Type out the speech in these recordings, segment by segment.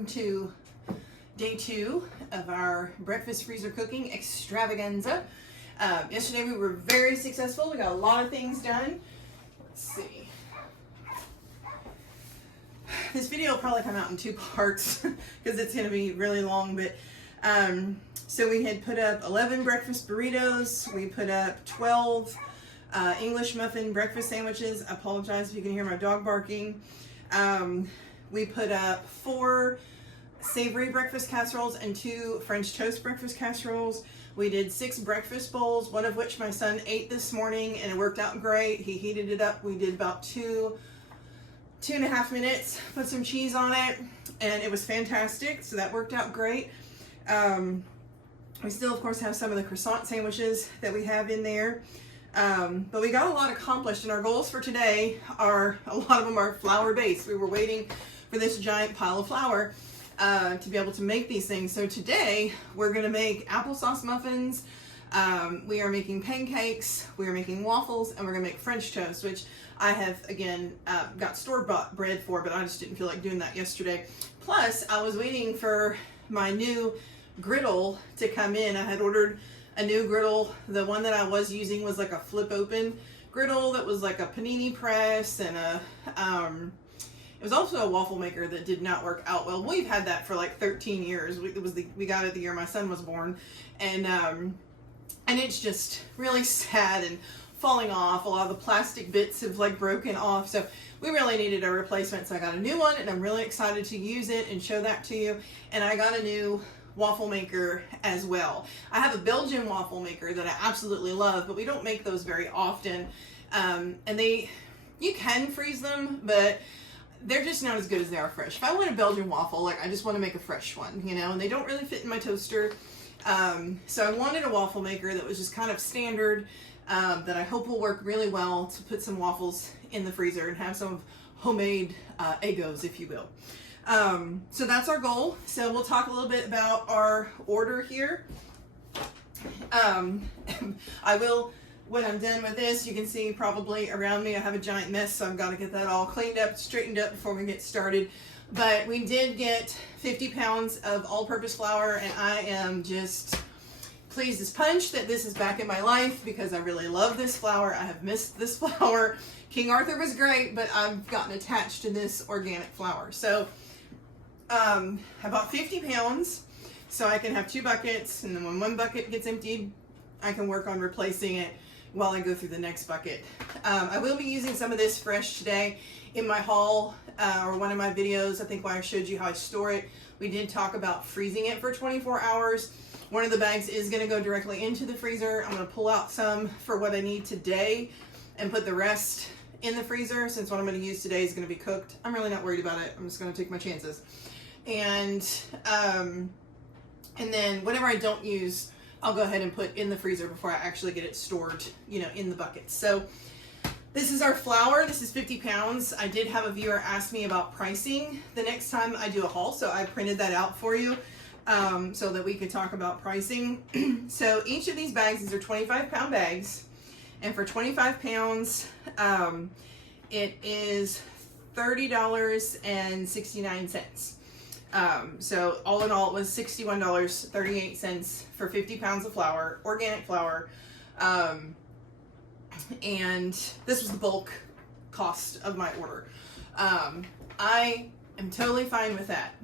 welcome to day 2 of our breakfast freezer cooking extravaganza. Yesterday we were very successful. We got a lot of things done. Let's see. This video will probably come out in 2 parts because it's going to be really long, but so we had put up 11 breakfast burritos. We put up 12 English muffin breakfast sandwiches. I apologize if you can hear my dog barking. We put up 4 savory breakfast casseroles and 2 French toast breakfast casseroles. We did 6 breakfast bowls, one of which my son ate this morning, and it worked out great. He heated it up. We did about 2.5 minutes, put some cheese on it, and it was fantastic. So that worked out great. We still, of course, have some of the croissant sandwiches that we have in there. But we got a lot accomplished, and our goals for today are, a lot of them are flour based. We were waiting for this giant pile of flour to be able to make these things. So today we're going to make applesauce muffins, we are making pancakes, we are making waffles, and we're going to make French toast, which I have, again, got store-bought bread for, but I just didn't feel like doing that yesterday. Plus, I was waiting for my new griddle to come in. I had ordered a new griddle. The one that I was using was like a flip open griddle that was like a panini press, and it was also a waffle maker that did not work out well. We've had that for like 13 years. We got it the year my son was born, and it's just really sad and falling off. A lot of the plastic bits have like broken off, so we really needed a replacement. So I got a new one, and I'm really excited to use it and show that to you. And I got a new waffle maker as well. I have a Belgian waffle maker that I absolutely love, but we don't make those very often. And you can freeze them, but they're just not as good as they are fresh. If I want a Belgian waffle, like, I just want to make a fresh one, you know, and they don't really fit in my toaster. So I wanted a waffle maker that was just kind of standard, that I hope will work really well to put some waffles in the freezer and have some homemade Eggos, if you will. So that's our goal. So we'll talk a little bit about our order here. I will, when I'm done with this, you can see probably around me I have a giant mess, so I've got to get that all cleaned up, straightened up before we get started. But we did get 50 pounds of all-purpose flour, and I am just pleased as punch that this is back in my life because I really love this flour. I have missed this flour. King Arthur was great, but I've gotten attached to this organic flour. So I bought 50 pounds so I can have 2 buckets, and then when one bucket gets emptied, I can work on replacing it while I go through the next bucket. I will be using some of this fresh today in my haul, or one of my videos, I think, where I showed you how I store it. We did talk about freezing it for 24 hours. One of the bags is going to go directly into the freezer. I'm going to pull out some for what I need today and put the rest in the freezer, since what I'm going to use today is going to be cooked. I'm really not worried about it. I'm just going to take my chances. And then whatever I don't use, I'll go ahead and put in the freezer before I actually get it stored, you know, in the buckets. So this is our flour. This is 50 pounds. I did have a viewer ask me about pricing the next time I do a haul, so I printed that out for you, so that we could talk about pricing. So each of these bags, these are 25-pound bags, and for 25 pounds, it is $30.69. So all in all, it was $61.38 for 50 pounds of flour, organic flour. And this was the bulk cost of my order. I am totally fine with that.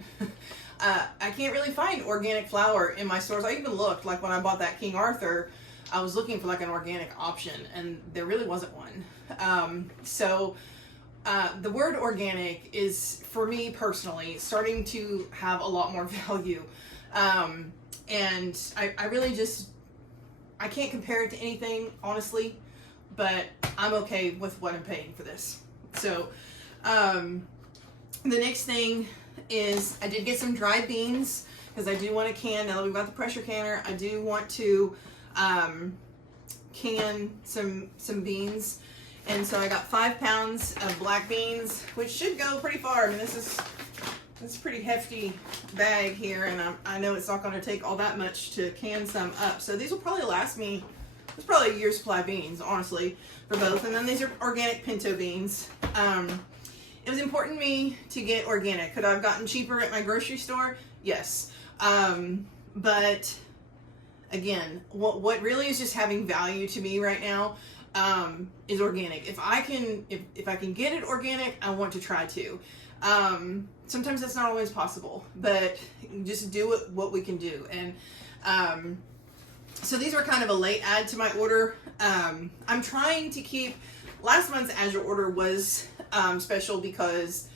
I can't really find organic flour in my stores. I even looked, like when I bought that King Arthur, I was looking for like an organic option, and there really wasn't one. The word organic is, for me personally, starting to have a lot more value. And I really just, I can't compare it to anything, honestly, but I'm okay with what I'm paying for this. So, the next thing is, I did get some dried beans, because I do want to can, now that we've got the pressure canner, I do want to can some beans. And so I got 5 pounds of black beans, which should go pretty far. I mean, this is a pretty hefty bag here, and I know it's not going to take all that much to can some up. So these will probably last me, it's probably a year's supply of beans, honestly, for both. And then these are organic pinto beans. it was important to me to get organic. Could I have gotten cheaper at my grocery store? Yes. But again, what really is just having value to me right now is organic. If I can get it organic, I want to try to. Sometimes that's not always possible, but just do what we can do. And so these were kind of a late add to my order. I'm trying to keep, last month's Azure order was special because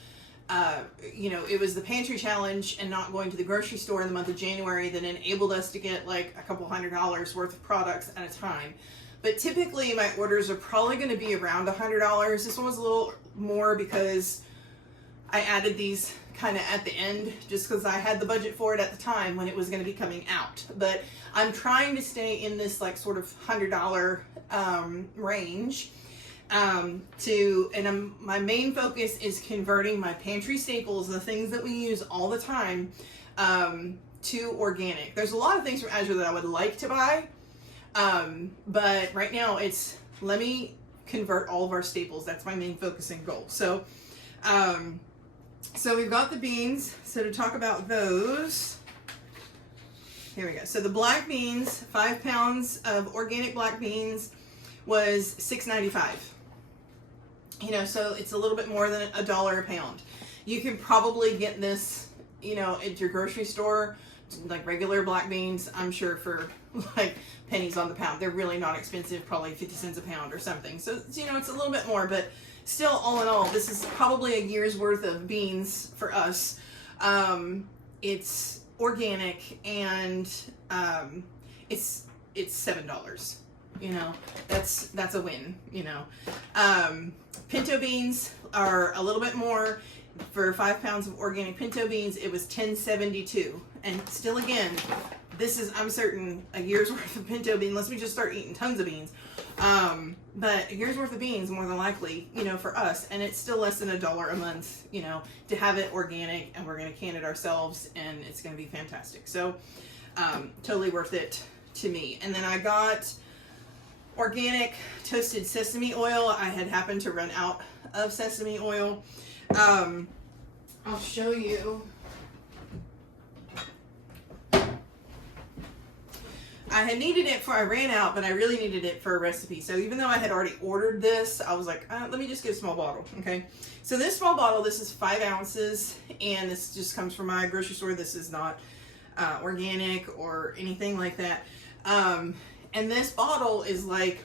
it was the pantry challenge and not going to the grocery store in the month of January that enabled us to get like a couple $100 worth of products at a time. But typically my orders are probably going to be around $100. This one was a little more because I added these kind of at the end just because I had the budget for it at the time when it was going to be coming out. But I'm trying to stay in this like sort of $100 range. My main focus is converting my pantry staples, the things that we use all the time, to organic. There's a lot of things from Azure that I would like to buy, but right now it's, let me convert all of our staples. That's my main focus and goal. So we've got the beans. So to talk about those, here we go. So the black beans, 5 pounds of organic black beans was $6.95. So it's a little bit more than $1 a pound. You can probably get this, at your grocery store, like regular black beans, I'm sure for like pennies on the pound. They're really not expensive, probably 50 cents a pound or something. So, it's a little bit more, but still, all in all, this is probably a year's worth of beans for us. It's organic and it's $7. That's a win. Pinto beans are a little bit more. For 5 pounds of organic pinto beans, it was $10.72. And still, again, this is, I'm certain, a year's worth of pinto beans, unless we just start eating tons of beans. But a year's worth of beans, more than likely, for us. And it's still less than $1 a month, to have it organic, and we're going to can it ourselves, and it's going to be fantastic. So, totally worth it to me. And then I got organic toasted sesame oil. I had happened to run out of sesame oil. I'll show you. I had needed it before I ran out, but I really needed it for a recipe. So even though I had already ordered this, I was like, let me just get a small bottle, okay? So this small bottle, this is 5 ounces, and this just comes from my grocery store. This is not organic or anything like that. And this bottle is like,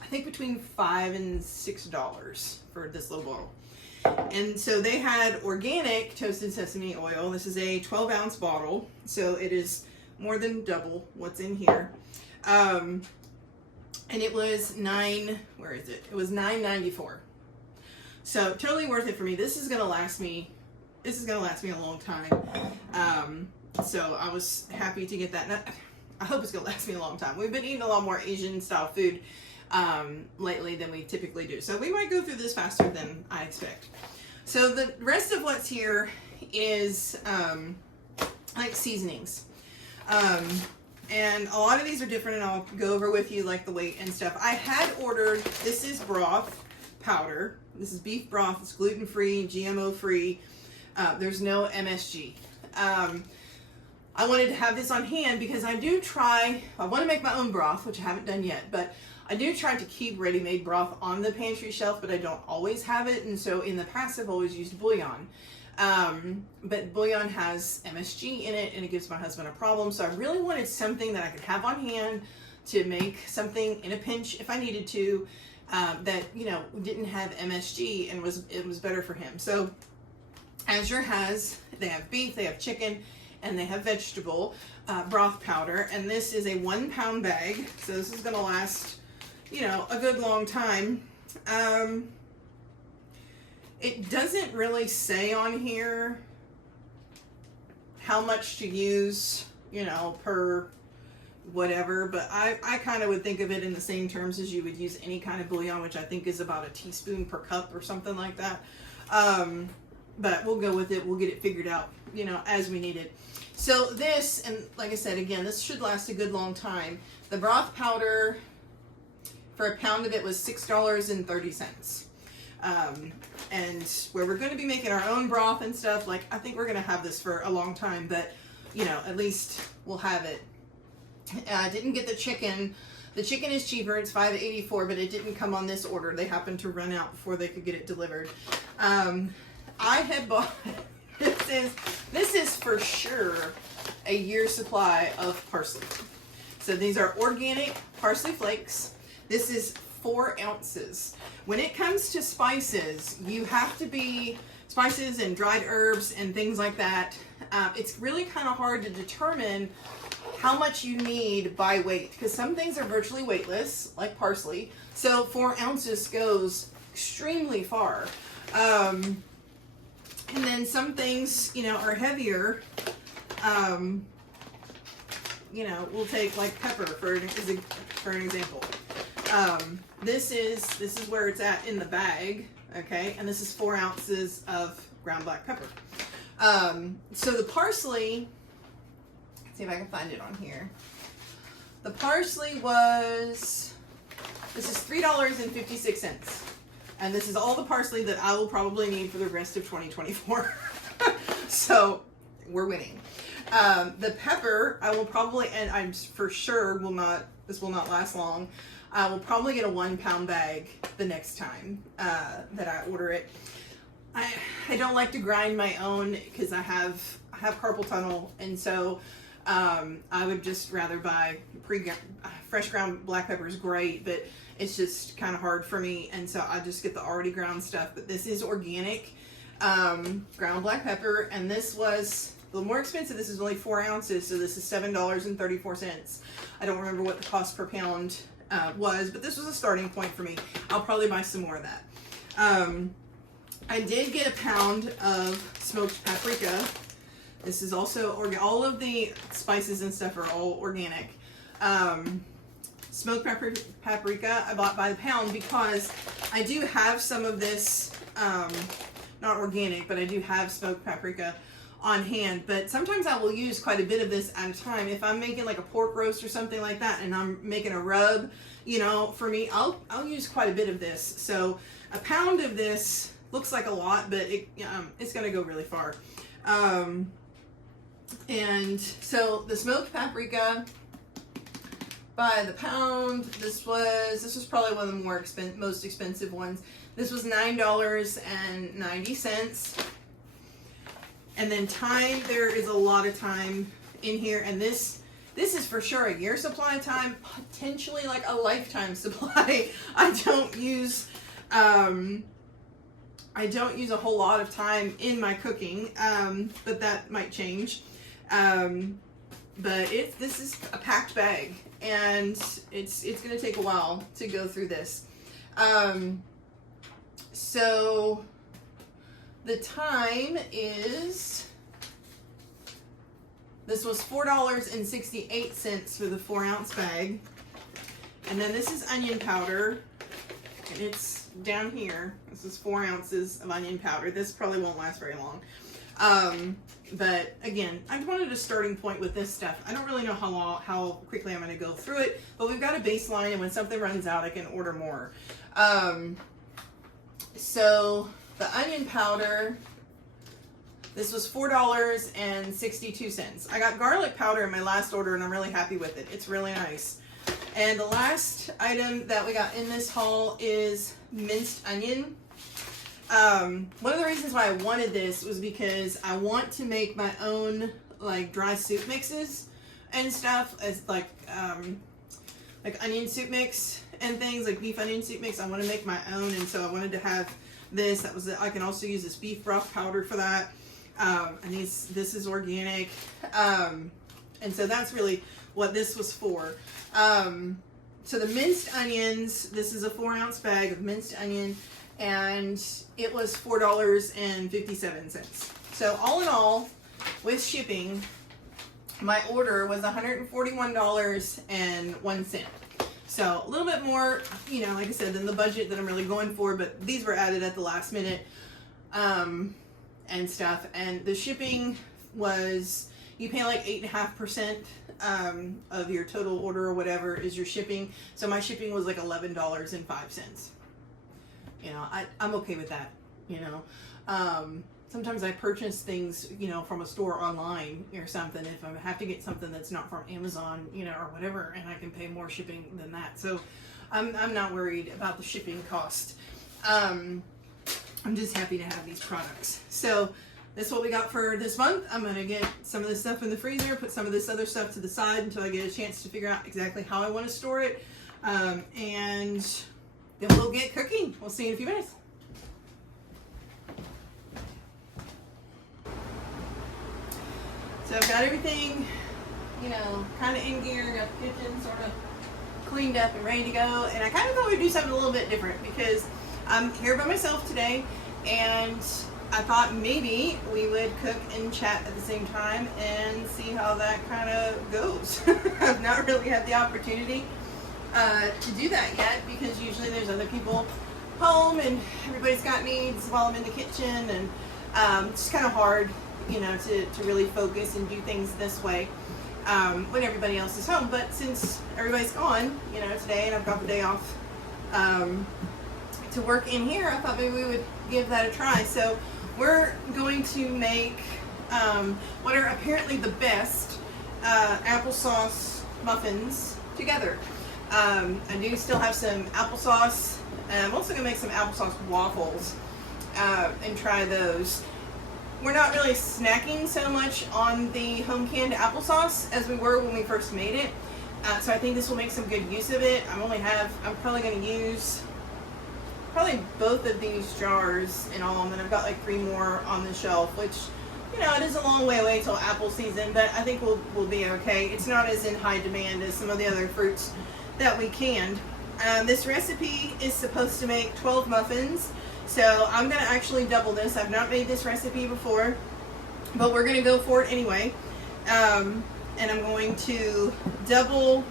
I think between $5 and $6 for this little bottle. And so they had organic toasted sesame oil. This is a 12-ounce bottle, so it is more than double what's in here. And it was It was $9.94. So totally worth it for me. This is gonna last me a long time. So I was happy to get that. And I hope it's gonna last me a long time. We've been eating a lot more Asian style food lately than we typically do. So we might go through this faster than I expect. So the rest of what's here is like seasonings. And a lot of these are different, and I'll go over with you like the weight and stuff. I had ordered, this is broth powder. This is beef broth. It's gluten-free, GMO-free. There's no MSG. I wanted to have this on hand because I want to make my own broth, which I haven't done yet, but I do try to keep ready-made broth on the pantry shelf, but I don't always have it, and so in the past I've always used bouillon. But bouillon has MSG in it, and it gives my husband a problem, so I really wanted something that I could have on hand to make something in a pinch if I needed to, that, didn't have MSG and it was better for him. So Azure they have beef, they have chicken, and they have vegetable broth powder, and this is a 1 pound bag, so this is going to last, a good long time. It doesn't really say on here how much to use, per whatever, but I kind of would think of it in the same terms as you would use any kind of bouillon, which I think is about a teaspoon per cup or something like that. But we'll go with it. We'll get it figured out, as we need it. So this, and like I said, again, this should last a good long time. The broth powder, for a pound of it, was $6.30. And where we're going to be making our own broth and stuff, like, I think we're going to have this for a long time, but, you know, at least we'll have it. I didn't get the chicken. The chicken is cheaper. It's $5.84, but it didn't come on this order. They happened to run out before they could get it delivered. I had bought, this is for sure a year's supply of parsley. So these are organic parsley flakes. This is 4 ounces. When it comes to spices, you have to be, spices and dried herbs and things like that, it's really kind of hard to determine how much you need by weight, because some things are virtually weightless, like parsley. So 4 ounces goes extremely far. And then some things, you know, are heavier. You know, we'll take like pepper for an example. This is where it's at in the bag, okay? And this is 4 ounces of ground black pepper. So the parsley, let's see if I can find it on here. The parsley was, this is $3.56. And this is all the parsley that I will probably need for the rest of 2024. So we're winning. The pepper, I will probably, and I'm for sure this will not last long. I will probably get a 1 pound bag the next time that I order it. I don't like to grind my own because I have carpal tunnel, and so I would just rather buy fresh ground black pepper is great, but it's just kind of hard for me, and so I just get the already ground stuff. But this is organic ground black pepper, and this was a little more expensive. This is only 4 ounces, so this is $7.34. I don't remember what the cost per pound was, but this was a starting point for me. I'll probably buy some more of that. I did get a pound of smoked paprika. This is also all of the spices and stuff are all organic. Smoked paprika I bought by the pound because I do have some of this, not organic, but I do have smoked paprika on hand. But sometimes I will use quite a bit of this at a time. If I'm making like a pork roast or something like that, and I'm making a rub, you know, for me, I'll use quite a bit of this. So a pound of this looks like a lot, but it's going to go really far. And so the smoked paprika by the pound, this was probably one of the most expensive ones. This was $9.90. And then thyme, there is a lot of thyme in here, and this is for sure a year supply of thyme, potentially like a lifetime supply. I don't use a whole lot of thyme in my cooking, but that might change. But this is a packed bag, and it's going to take a while to go through this. So the thyme is, this was $4.68 for the 4 ounce bag. And then this is onion powder, and it's down here. This is 4 ounces of onion powder. This probably won't last very long. But again, I wanted a starting point with this stuff. I don't really know how quickly I'm going to go through it, but we've got a baseline, and when something runs out, I can order more. So the onion powder, this was $4.62. I got garlic powder in my last order, and I'm really happy with it. It's really nice. And the last item that we got in this haul is minced onion. One of the reasons why I wanted this was because I want to make my own like dry soup mixes and stuff, as like onion soup mix and things, like beef onion soup mix. I want to make my own, and so I wanted to have this. That was it. I can also use this beef broth powder for that. And this is organic. And so that's really what this was for. So the minced onions, this is a 4 ounce bag of minced onion, and it was $4.57. So all in all, with shipping, my order was $141.01. So a little bit more, you know, like I said, than the budget that I'm really going for, but these were added at the last minute, and stuff. And the shipping was, you pay like 8.5% of your total order or whatever is your shipping. So my shipping was like $11.05. You know, I'm okay with that, you know. Sometimes I purchase things, you know, from a store online or something if I have to get something that's not from Amazon, you know, or whatever, and I can pay more shipping than that. So I'm not worried about the shipping cost. I'm just happy to have these products. So that's what we got for this month. I'm going to get some of this stuff in the freezer, put some of this other stuff to the side until I get a chance to figure out exactly how I want to store it. And then we'll get cooking. We'll see you in a few minutes. So I've got everything, you know, kind of in gear, got the kitchen sort of cleaned up and ready to go. And I kind of thought we'd do something a little bit different because I'm here by myself today, and I thought maybe we would cook and chat at the same time and see how that kind of goes. I've not really had the opportunity to do that yet because usually there's other people home and everybody's got needs while I'm in the kitchen, and it's kind of hard, you know, to really focus and do things this way when everybody else is home. But since everybody's gone, you know, today, and I've got the day off to work in here, I thought maybe we would give that a try. So we're going to make what are apparently the best applesauce muffins together. I do still have some applesauce, and I'm also going to make some applesauce waffles and try those. We're not really snacking so much on the home canned applesauce as we were when we first made it. So I think this will make some good use of it. I'm probably going to use both of these jars in all, and then I've got like 3 more on the shelf, which, you know, it is a long way away till apple season, but I think we'll be okay. It's not as in high demand as some of the other fruits that we canned. This recipe is supposed to make 12 muffins. So I'm going to actually double this. I've not made this recipe before, but we're going to go for it anyway. And I'm going to double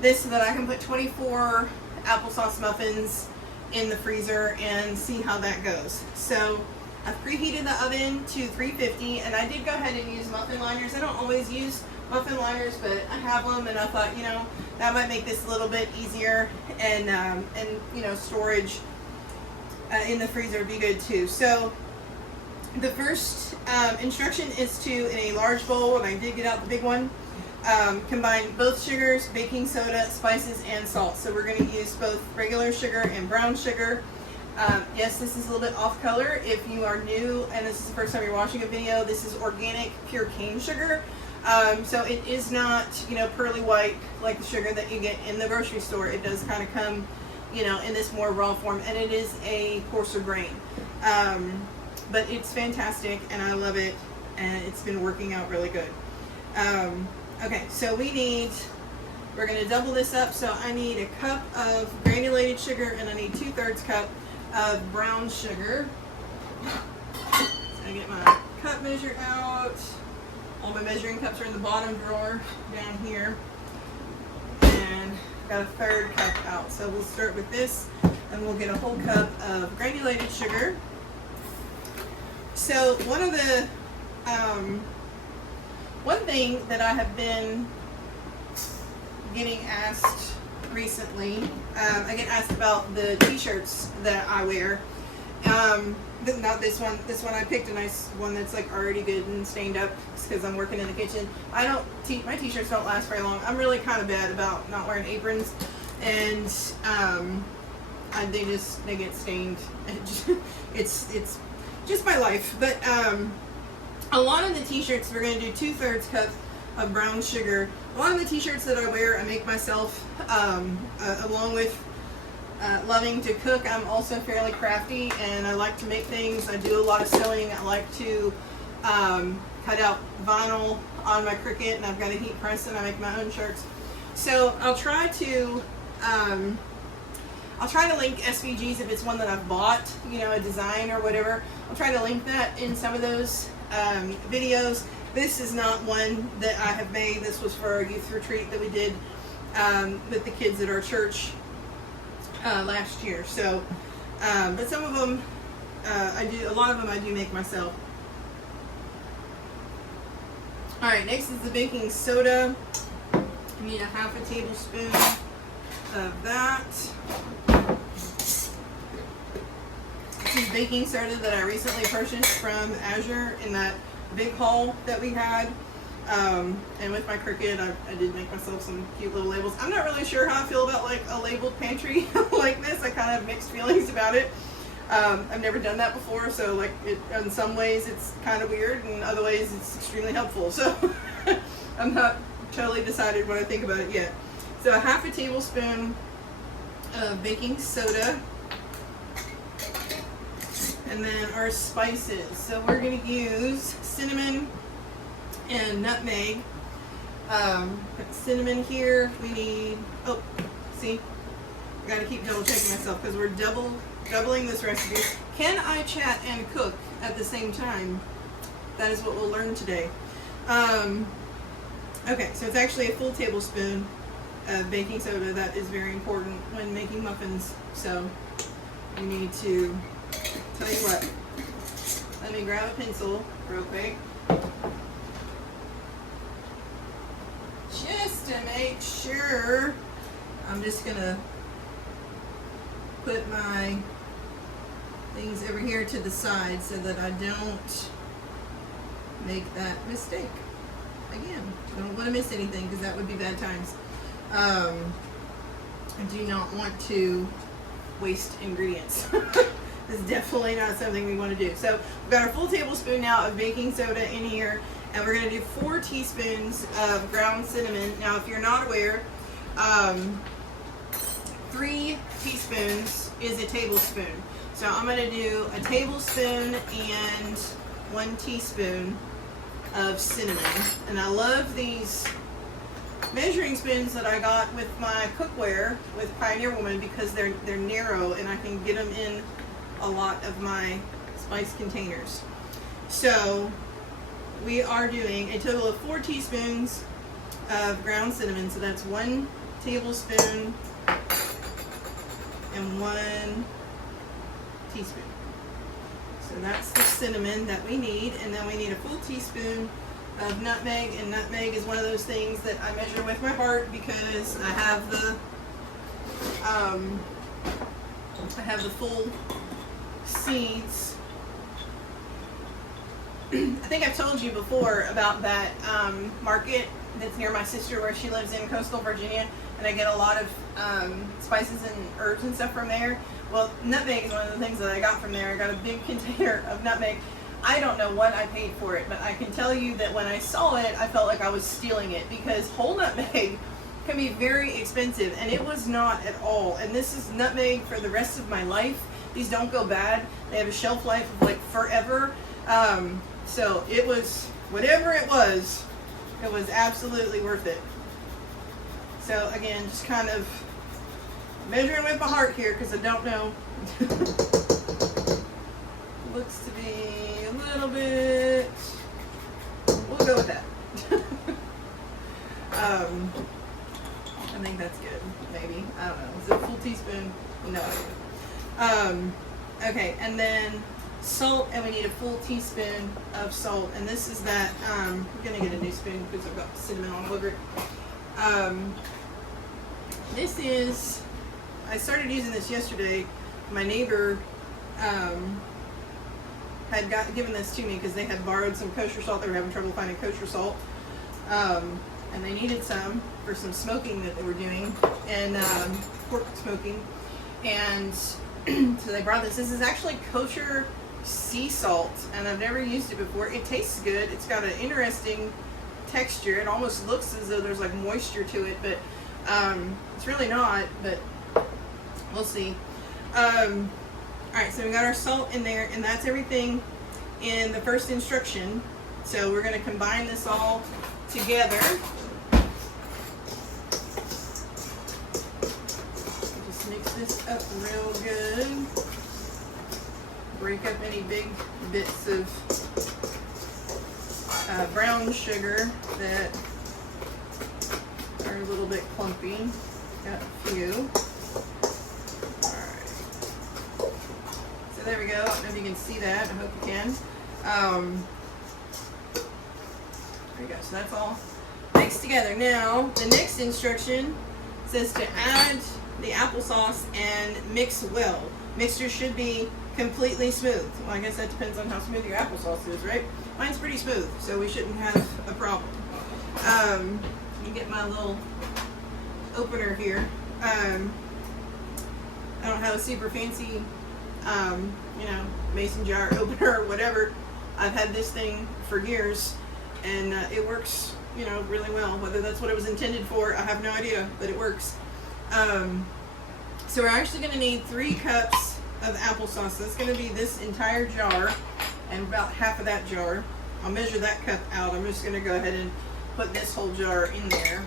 this so that I can put 24 applesauce muffins in the freezer and see how that goes. So I've preheated the oven to 350, and I did go ahead and use muffin liners. I don't always use muffin liners, but I have them, and I thought, you know, that might make this a little bit easier, and you know, storage in the freezer would be good too. So the first instruction is to, in a large bowl, and I did get out the big one, combine both sugars, baking soda, spices, and salt. So we're going to use both regular sugar and brown sugar. Yes, this is a little bit off color. If you are new and this is the first time you're watching a video, this is organic pure cane sugar. So it is not, you know, pearly white like the sugar that you get in the grocery store. It does kind of come, you know, in this more raw form, and it is a coarser grain. But it's fantastic, and I love it, and it's been working out really good. Okay, so we're going to double this up. So I need a cup of granulated sugar, and I need 2/3 cup of brown sugar. So I get my cup measure out. All my measuring cups are in the bottom drawer down here. And got a 1/3 cup out. So we'll start with this, and we'll get a whole cup of granulated sugar. So one thing that I have been getting asked recently, I get asked about the t-shirts that I wear. Not this one. This one I picked a nice one that's like already good and stained up because I'm working in the kitchen. My t-shirts don't last very long. I'm really kind of bad about not wearing aprons, and they get stained. It's just my life. But a lot of the t-shirts, we're going to do 2/3 cup of brown sugar. A lot of the t-shirts that I wear, I make myself, along with loving to cook. I'm also fairly crafty, and I like to make things. I do a lot of sewing. I like to cut out vinyl on my Cricut, and I've got a heat press, and I make my own shirts. So I'll try to link SVGs if it's one that I've bought, you know, a design or whatever. I'll try to link that in some of those videos. This is not one that I have made. This was for a youth retreat that we did with the kids at our church last year. So, but some of them a lot of them I do make myself. All right, next is the baking soda. I need a 1/2 tablespoon of that. This is baking soda that I recently purchased from Azure in that big haul that we had. And with my Cricut, I did make myself some cute little labels. I'm not really sure how I feel about like a labeled pantry like this. I kind of have mixed feelings about it. I've never done that before, so like in some ways it's kind of weird, and other ways it's extremely helpful. So I'm not totally decided what I think about it yet. So a half a tablespoon of baking soda, and then our spices. So we're going to use cinnamon and nutmeg. Cinnamon here. We need, oh, see, I got to keep double checking myself because we're doubling this recipe. Can I chat and cook at the same time? That is what we'll learn today. Okay, so it's actually a full tablespoon of baking soda. That is very important when making muffins. So you need to, tell you what, let me grab a pencil real quick. Just to make sure, I'm just gonna put my things over here to the side so that I don't make that mistake again. I don't want to miss anything because that would be bad times. I do not want to waste ingredients. This is definitely not something we want to do. So we've got our full tablespoon now of baking soda in here, and we're going to do 4 teaspoons of ground cinnamon. Now, if you're not aware, 3 teaspoons is a tablespoon. So I'm going to do a tablespoon and 1 teaspoon of cinnamon. And I love these measuring spoons that I got with my cookware with Pioneer Woman because they're narrow and I can get them in a lot of my spice containers. So we are doing a total of 4 teaspoons of ground cinnamon. So that's 1 tablespoon and 1 teaspoon. So that's the cinnamon that we need, and then we need a full teaspoon of nutmeg, and nutmeg is one of those things that I measure with my heart because I have the full seeds. I think I've told you before about that market that's near my sister where she lives in coastal Virginia, and I get a lot of spices and herbs and stuff from there. Well, nutmeg is one of the things that I got from there. I got a big container of nutmeg. I don't know what I paid for it, but I can tell you that when I saw it, I felt like I was stealing it because whole nutmeg can be very expensive, and it was not at all. And this is nutmeg for the rest of my life. These don't go bad. They have a shelf life of like forever. So it was, whatever it was absolutely worth it. So again, just kind of measuring with my heart here because I don't know. Looks to be a little bit, we'll go with that. I think that's good, maybe. I don't know. Is it a full teaspoon? No idea. Okay, and then salt, and we need a full teaspoon of salt. And this is that, I'm going to get a new spoon because I've got cinnamon all over it. This is, I started using this yesterday. My neighbor had given this to me because they had borrowed some kosher salt. They were having trouble finding kosher salt. And they needed some for some smoking that they were doing, and pork smoking. And so they brought this. This is actually kosher sea salt, and I've never used it before. It tastes good. It's got an interesting texture. It almost looks as though there's like moisture to it, but it's really not, but we'll see. Alright, so we got our salt in there, and that's everything in the first instruction. So we're going to combine this all together. Just mix this up real good. Break up any big bits of brown sugar that are a little bit clumpy. Got a few. Alright. So there we go. I don't know if you can see that. I hope you can. There we go. So that's all mixed together. Now, the next instruction says to add the applesauce and mix well. Mixture should be completely smooth. Well, I guess that depends on how smooth your applesauce is, right? Mine's pretty smooth, so we shouldn't have a problem. Let me get my little opener here. I don't have a super fancy, you know, mason jar opener or whatever. I've had this thing for years, and it works, you know, really well. Whether that's what it was intended for, I have no idea, but it works. So we're actually going to need 3 cups of applesauce. That's going to be this entire jar and about half of that jar. I'll measure that cup out. I'm just going to go ahead and put this whole jar in there.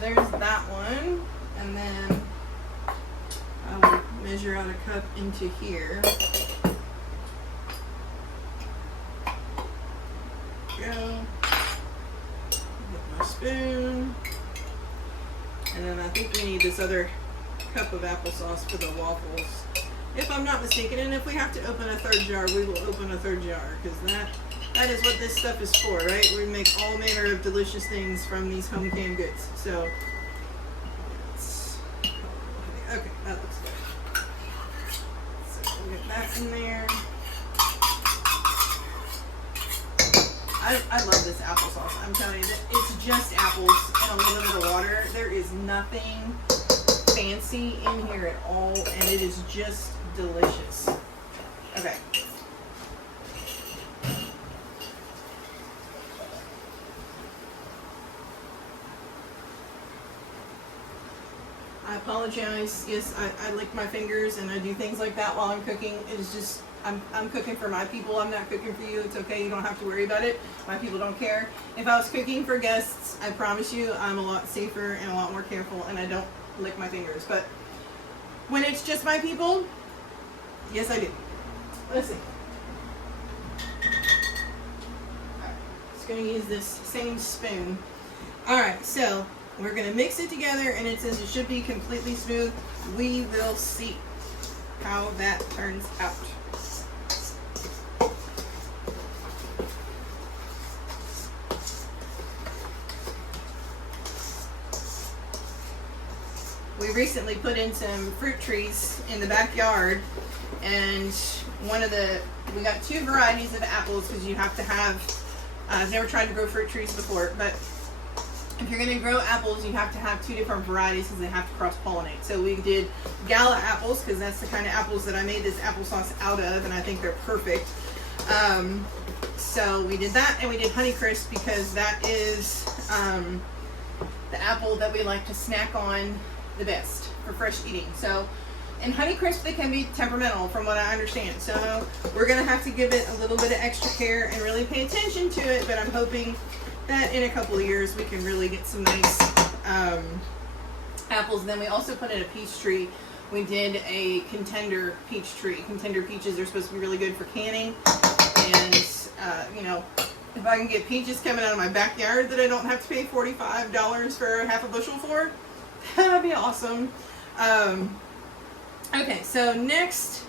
There's that one, and then I will measure out a cup into here. Go. Get my spoon, and then I think we need this other cup of applesauce for the waffles, if I'm not mistaken. And if we have to open a 3rd jar, we will open a 3rd jar, because that is what this stuff is for, right? We make all manner of delicious things from these home canned goods. So, okay, that looks good. So we'll get that in there. I love this applesauce. I'm telling you, it's just apples and a little bit of water. There is nothing fancy in here at all, and it is just delicious. Okay. I apologize. Yes, I lick my fingers and I do things like that while I'm cooking. It is just, I'm cooking for my people. I'm not cooking for you. It's okay. You don't have to worry about it. My people don't care. If I was cooking for guests, I promise you I'm a lot safer and a lot more careful, and I don't lick my fingers. But when it's just my people, yes, I do. Let's see. Alright, just going to use this same spoon. Alright, so we're going to mix it together, and it says it should be completely smooth. We will see how that turns out. We recently put in some fruit trees in the backyard, and we got 2 varieties of apples, because you have to have, I've never tried to grow fruit trees before, but if you're going to grow apples, you have to have 2 different varieties because they have to cross-pollinate. So we did gala apples, because that's the kind of apples that I made this applesauce out of, and I think they're perfect. So we did that, and we did Honeycrisp, because that is the apple that we like to snack on the best for fresh eating. So, and Honeycrisp, they can be temperamental from what I understand. So we're going to have to give it a little bit of extra care and really pay attention to it, but I'm hoping that in a couple of years we can really get some nice apples. And then we also put in a peach tree. We did a contender peach tree. Contender peaches are supposed to be really good for canning. And, you know, if I can get peaches coming out of my backyard that I don't have to pay $45 for half a bushel for, that'd be awesome. Okay, so next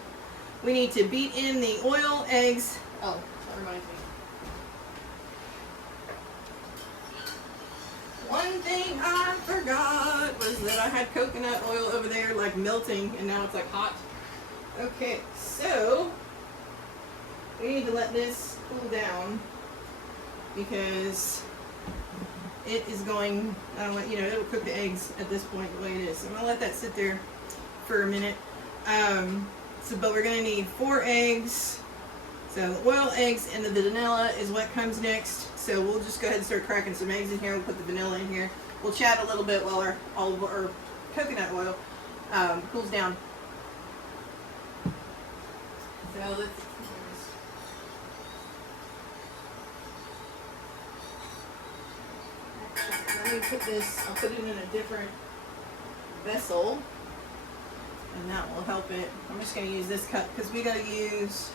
we need to beat in the oil, eggs. Oh, that reminds me. One thing I forgot was that I had coconut oil over there like melting, and now it's like hot. Okay, so we need to let this cool down, because it is going, you know, it'll cook the eggs at this point the way it is. So I'm going to let that sit there for a minute. But we're going to need 4 eggs. So the oil, eggs, and the vanilla is what comes next. So we'll just go ahead and start cracking some eggs in here. We'll put the vanilla in here. We'll chat a little bit while our coconut oil cools down. So let me put this, I'll put it in a different vessel, and that will help it. I'm just going to use this cup, because we got to use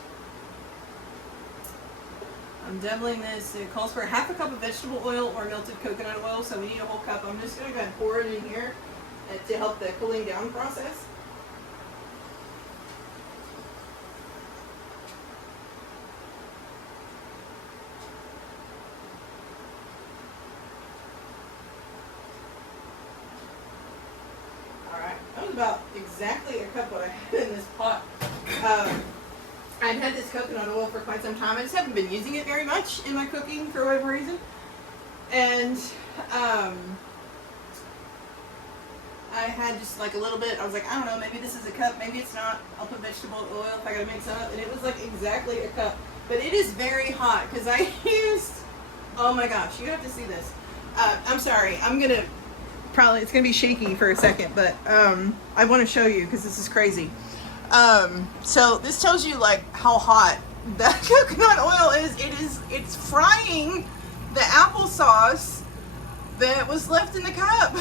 I'm doubling this. It calls for a half a cup of vegetable oil or melted coconut oil, so we need a whole cup. I'm just going to go ahead and pour it in here to help the cooling down process. Alright, that was about exactly a cup what I had in this pot. I've had this coconut oil for quite some time. I just haven't been using it very much in my cooking for whatever reason. And I had just like a little bit. I was like, I don't know, maybe this is a cup, maybe it's not. I'll put vegetable oil if I gotta make some up. And it was like exactly a cup. But it is very hot because I used, oh my gosh, you have to see this. I'm sorry, I'm gonna probably, it's gonna be shaky for a second, but I want to show you because this is crazy. So this tells you like how hot that coconut oil is. It's frying the applesauce that was left in the cup.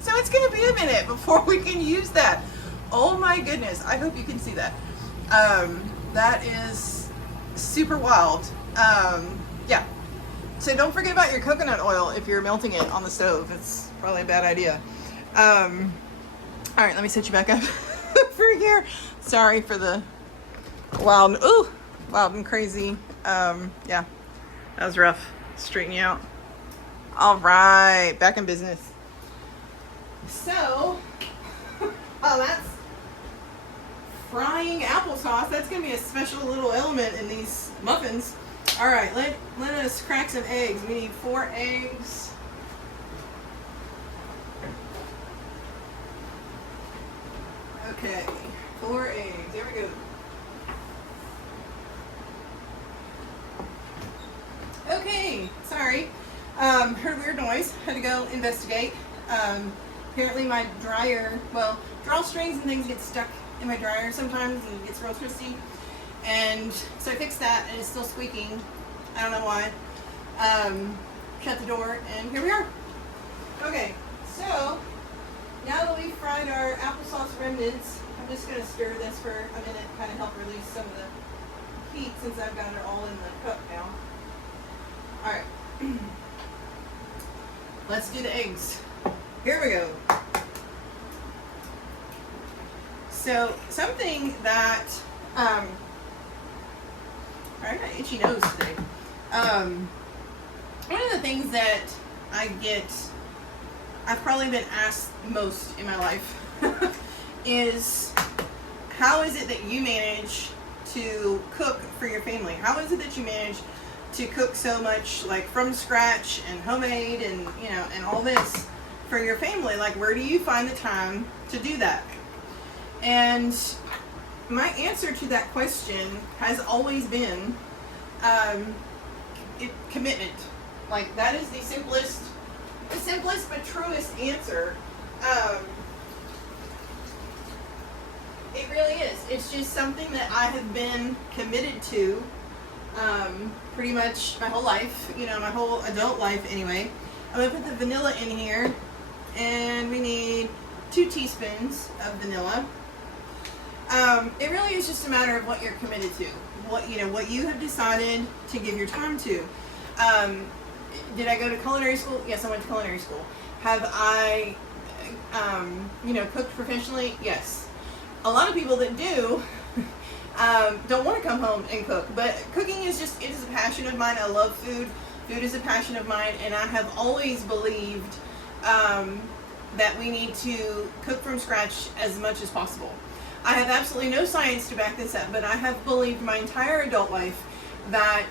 So it's gonna be a minute before we can use that. Oh my goodness, I hope you can see that. That is super wild. Yeah. So don't forget about your coconut oil if you're melting it on the stove. It's probably a bad idea. All right, let me set you back up over here. Sorry for the wild and crazy. Yeah, that was rough. Straighten you out. All right, back in business. So, oh, that's frying applesauce. That's gonna be a special little element in these muffins. All right, let us crack some eggs. We need 4 eggs. Okay, 4 eggs. There we go. Okay, sorry. Heard a weird noise. Had to go investigate. Apparently my dryer, well, drawstrings and things get stuck in my dryer sometimes and it gets real twisty. And so I fixed that and it's still squeaking. I don't know why. Shut the door and here we are. Okay, so now that we've fried our applesauce remnants, I'm just going to stir this for a minute, kind of help release some of the heat since I've got it all in the cup now. Alright, let's do the eggs. Here we go. So something that, I got an itchy nose today. One of the things that I've probably been asked most in my life is, how is it that you manage to cook for your family? How is it that you manage to cook so much, like from scratch and homemade and, you know, and all this for your family? Like, where do you find the time to do that? And my answer to that question has always been commitment. Like, that is the simplest but truest answer. It really is. It's just something that I have been committed to pretty much my whole life, you know, my whole adult life anyway. I'm going to put the vanilla in here, and we need 2 teaspoons of vanilla. It really is just a matter of what you're committed to, what you have decided to give your time to. Did I go to culinary school? Yes, I went to culinary school. Have I, cooked professionally? Yes. A lot of people that do don't want to come home and cook, but cooking is it is a passion of mine. I love food. Food is a passion of mine, and I have always believed that we need to cook from scratch as much as possible. I have absolutely no science to back this up, but I have believed my entire adult life that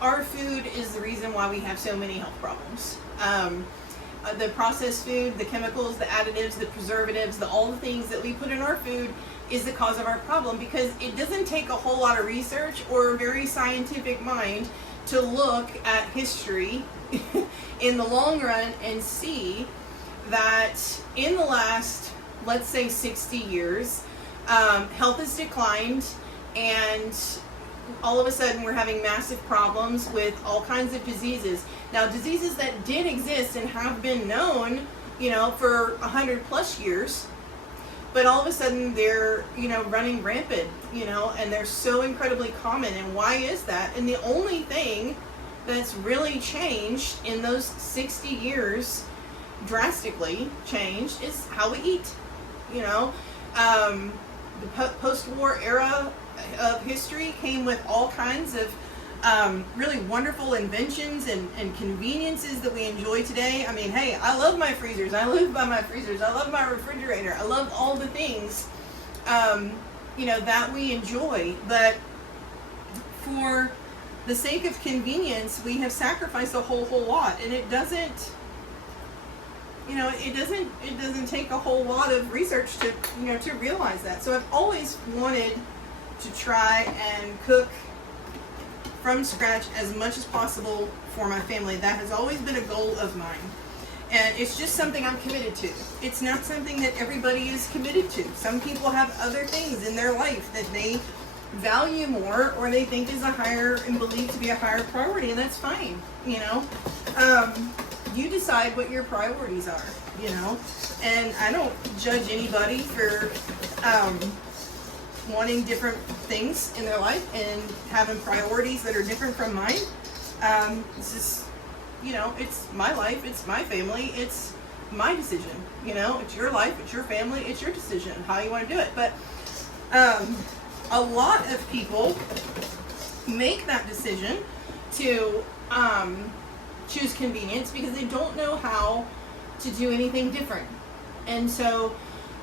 our food is the reason why we have so many health problems. The processed food, the chemicals, the additives, the preservatives, all the things that we put in our food is the cause of our problem, because it doesn't take a whole lot of research or a very scientific mind to look at history in the long run and see that in the last, let's say, 60 years, health has declined, and all of a sudden we're having massive problems with all kinds of diseases. Now, diseases that did exist and have been known, for 100+ years, but all of a sudden they're, you know, running rampant, you know, and they're so incredibly common. And why is that? And the only thing that's really changed in those 60 years, drastically changed, is how we eat. You know, the post-war era of history came with all kinds of really wonderful inventions and conveniences that we enjoy today. I mean, hey, I love my freezers. I live by my freezers. I love my refrigerator. I love all the things, you know, that we enjoy. But for the sake of convenience, we have sacrificed a whole lot, and it doesn't, you know, it doesn't take a whole lot of research to, you know, to realize that. So I've always wanted to try and cook from scratch as much as possible for my family. That has always been a goal of mine. And it's just something I'm committed to. It's not something that everybody is committed to. Some people have other things in their life that they value more, or they think is a higher and believed to be a higher priority, and that's fine, you know. You decide what your priorities are, you know. And I don't judge anybody for wanting different things in their life and having priorities that are different from mine. It's just, you know, it's my life, it's my family, it's my decision, you know. It's your life, it's your family, it's your decision how you want to do it. But a lot of people make that decision to choose convenience because they don't know how to do anything different. And so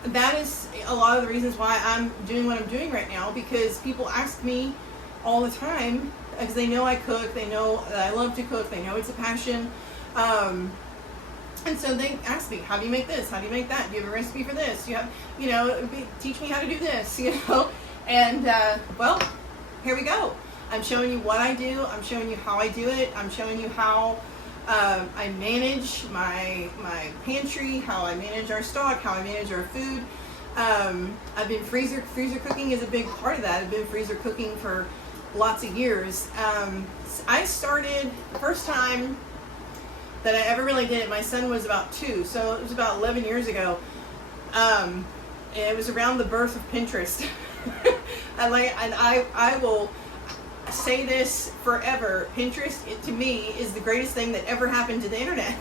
that is a lot of the reasons why I'm doing what I'm doing right now, because people ask me all the time, because they know I cook, they know that I love to cook, they know it's a passion, and so they ask me, how do you make this, how do you make that, do you have a recipe for this, you have, you know, teach me how to do this, you know. And well, here we go. I'm showing you what I do, I'm showing you how I do it, I'm showing you how I manage my pantry, how I manage our stock, how I manage our food. I've been freezer cooking is a big part of that. I've been freezer cooking for lots of years. I started, the first time that I ever really did it, my son was about 2, so it was about 11 years ago. And it was around the birth of Pinterest. And I will say this forever, Pinterest, to me, is the greatest thing that ever happened to the internet.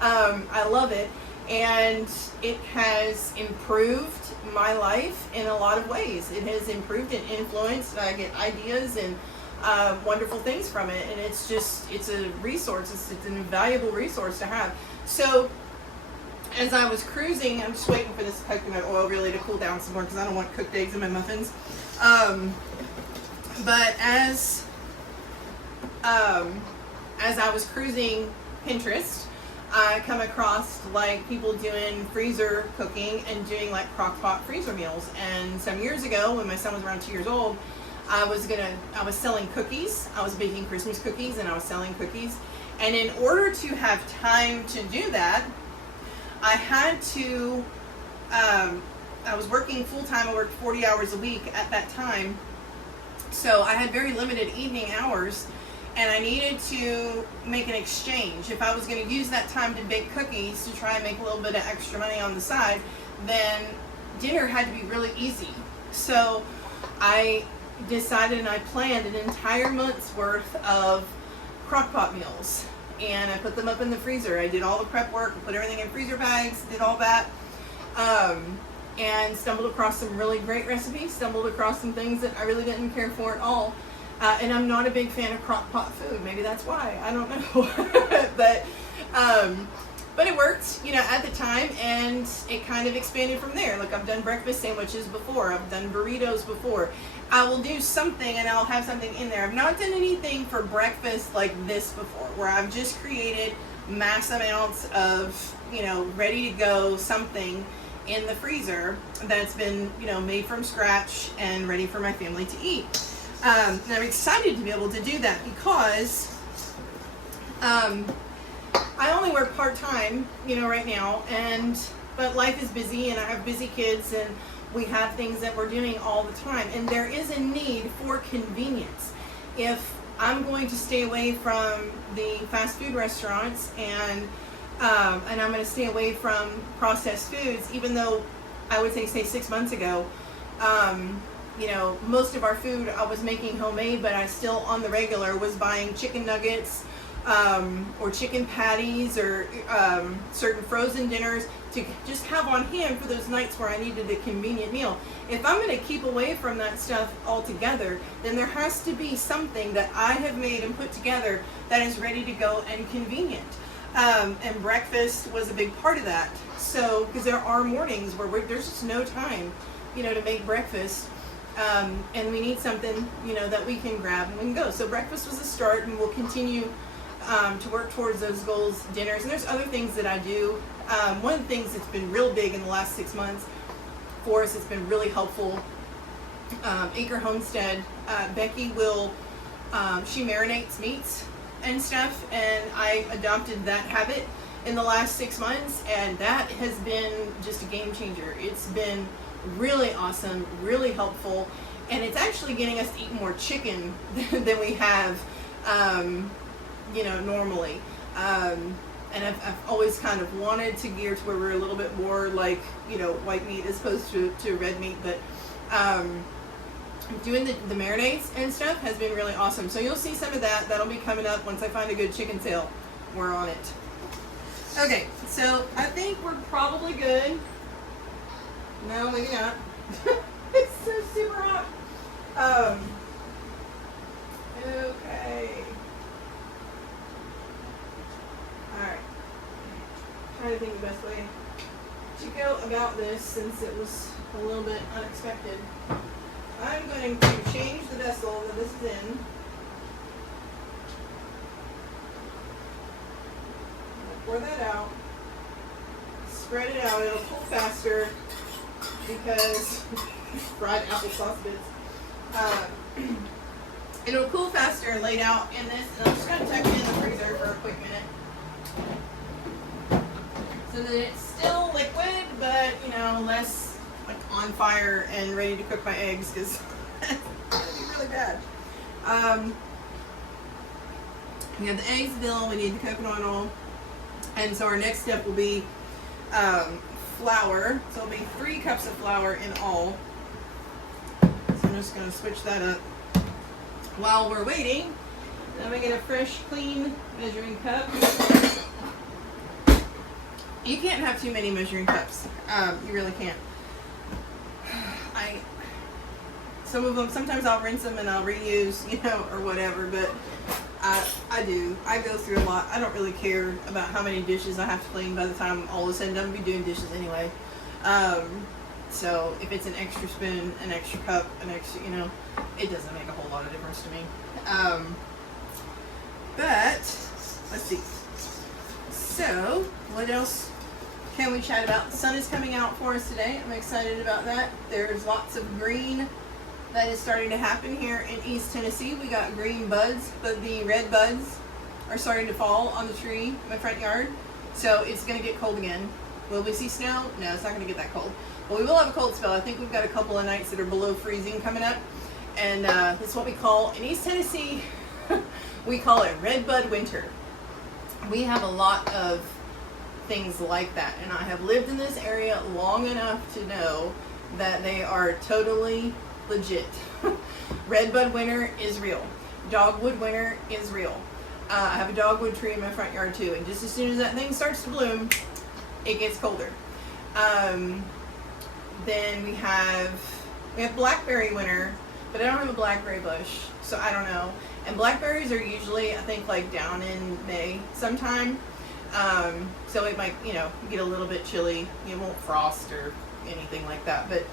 I love it, and it has improved my life in a lot of ways. It has improved and influenced, and I get ideas and wonderful things from it, and it's a resource, it's an invaluable resource to have. So as I was cruising, I'm just waiting for this coconut oil really to cool down some more because I don't want cooked eggs in my muffins. But as I was cruising Pinterest, I come across like people doing freezer cooking and doing like crock pot freezer meals. And some years ago, when my son was around 2 years old, I was selling cookies. I was baking Christmas cookies and I was selling cookies. And in order to have time to do that, I had to, I was working full time. I worked 40 hours a week at that time. So I had very limited evening hours, and I needed to make an exchange. If I was going to use that time to bake cookies to try and make a little bit of extra money on the side, then dinner had to be really easy. So I decided and I planned an entire month's worth of crock pot meals, and I put them up in the freezer. I did all the prep work, put everything in freezer bags, did all that, and stumbled across some really great recipes, stumbled across some things that I really didn't care for at all. And I'm not a big fan of crock pot food. Maybe that's why. I don't know. But it worked, you know, at the time, and it kind of expanded from there. Like, I've done breakfast sandwiches before. I've done burritos before. I will do something, and I'll have something in there. I've not done anything for breakfast like this before, where I've just created mass amounts of, you know, ready to go something in the freezer that's been, you know, made from scratch and ready for my family to eat. And I'm excited to be able to do that because I only work part-time, you know, right now, but life is busy, and I have busy kids, and we have things that we're doing all the time, and there is a need for convenience. If I'm going to stay away from the fast food restaurants and I'm going to stay away from processed foods, even though I would say 6 months ago, you know, most of our food I was making homemade, but I still on the regular was buying chicken nuggets, or chicken patties, or certain frozen dinners to just have on hand for those nights where I needed a convenient meal. If I'm going to keep away from that stuff altogether, then there has to be something that I have made and put together that is ready to go and convenient. And breakfast was a big part of that. So, because there are mornings where there's just no time, you know, to make breakfast. And we need something, you know, that we can grab and we can go. So breakfast was a start, and we'll continue to work towards those goals, dinners. And there's other things that I do. One of the things that's been real big in the last 6 months for us, it's been really helpful. Acre Homestead, Becky will, she marinates meats and stuff, and I adopted that habit in the last 6 months, and that has been just a game changer. It's been really awesome, really helpful, and it's actually getting us to eat more chicken than we have, you know, normally. And I've always kind of wanted to gear to where we're a little bit more like, you know, white meat as opposed to red meat, but doing the marinades and stuff has been really awesome. So you'll see some of that. That'll be coming up once I find a good chicken sale. We're on it. Okay, so I think we're probably good. No, maybe not. It's so super hot. Okay. Alright. Trying to think the best way to go about this since it was a little bit unexpected. I'm going to change the vessel that this is in. Pour that out. Spread it out. It'll cool faster because fried applesauce bits. It'll cool faster laid out in this, and I'm just going to tuck it in the freezer for a quick minute. So that it's still liquid, but, you know, less like on fire and ready to cook my eggs, because it's going to be really bad. We have the eggs still, we need the coconut oil, and so our next step will be flour. So it'll be 3 cups of flour in all. So I'm just going to switch that up while we're waiting. Then we get a fresh, clean measuring cup. You can't have too many measuring cups. You really can't. Some of them, sometimes I'll rinse them and I'll reuse, you know, or whatever, but I do. I go through a lot. I don't really care about how many dishes I have to clean by the time all is said and done. I'll be doing dishes anyway. So if it's an extra spoon, an extra cup, an extra, you know, it doesn't make a whole lot of difference to me. But let's see. So what else can we chat about? The sun is coming out for us today. I'm excited about that. There's lots of green that is starting to happen here in East Tennessee. We got green buds, but the red buds are starting to fall on the tree in my front yard. So it's going to get cold again. Will we see snow? No, it's not going to get that cold. But we will have a cold spell. I think we've got a couple of nights that are below freezing coming up. And that's what we call, in East Tennessee, we call it red bud winter. We have a lot of things like that. And I have lived in this area long enough to know that they are totally legit. Redbud winter is real. Dogwood winter is real. I have a dogwood tree in my front yard too, and just as soon as that thing starts to bloom, it gets colder. Then we have blackberry winter, but I don't have a blackberry bush, so I don't know. And blackberries are usually, I think, like down in May sometime. So it might, you know, get a little bit chilly. It won't frost or anything like that, but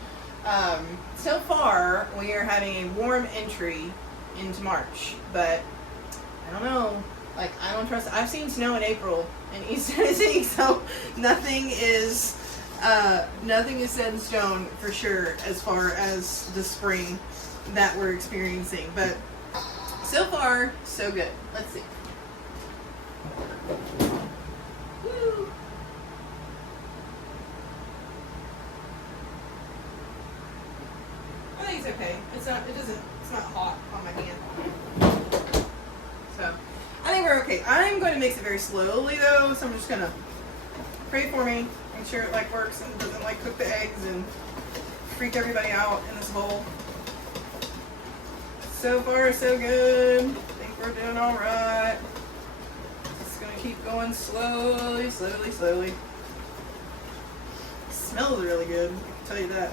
so far we are having a warm entry into March, but I don't know, like, I don't trust. I've seen snow in April in East Tennessee, so nothing is set in stone for sure as far as the spring that we're experiencing, but so far so good. Let's see. Woo. I think it's okay. It's not hot on my hand. So I think we're okay. I'm going to mix it very slowly though, so I'm just gonna pray for me. Make sure it like works and doesn't like cook the eggs and freak everybody out in this bowl. So far, so good. I think we're doing all right. Just gonna keep going slowly, slowly, slowly. Smells really good, I can tell you that.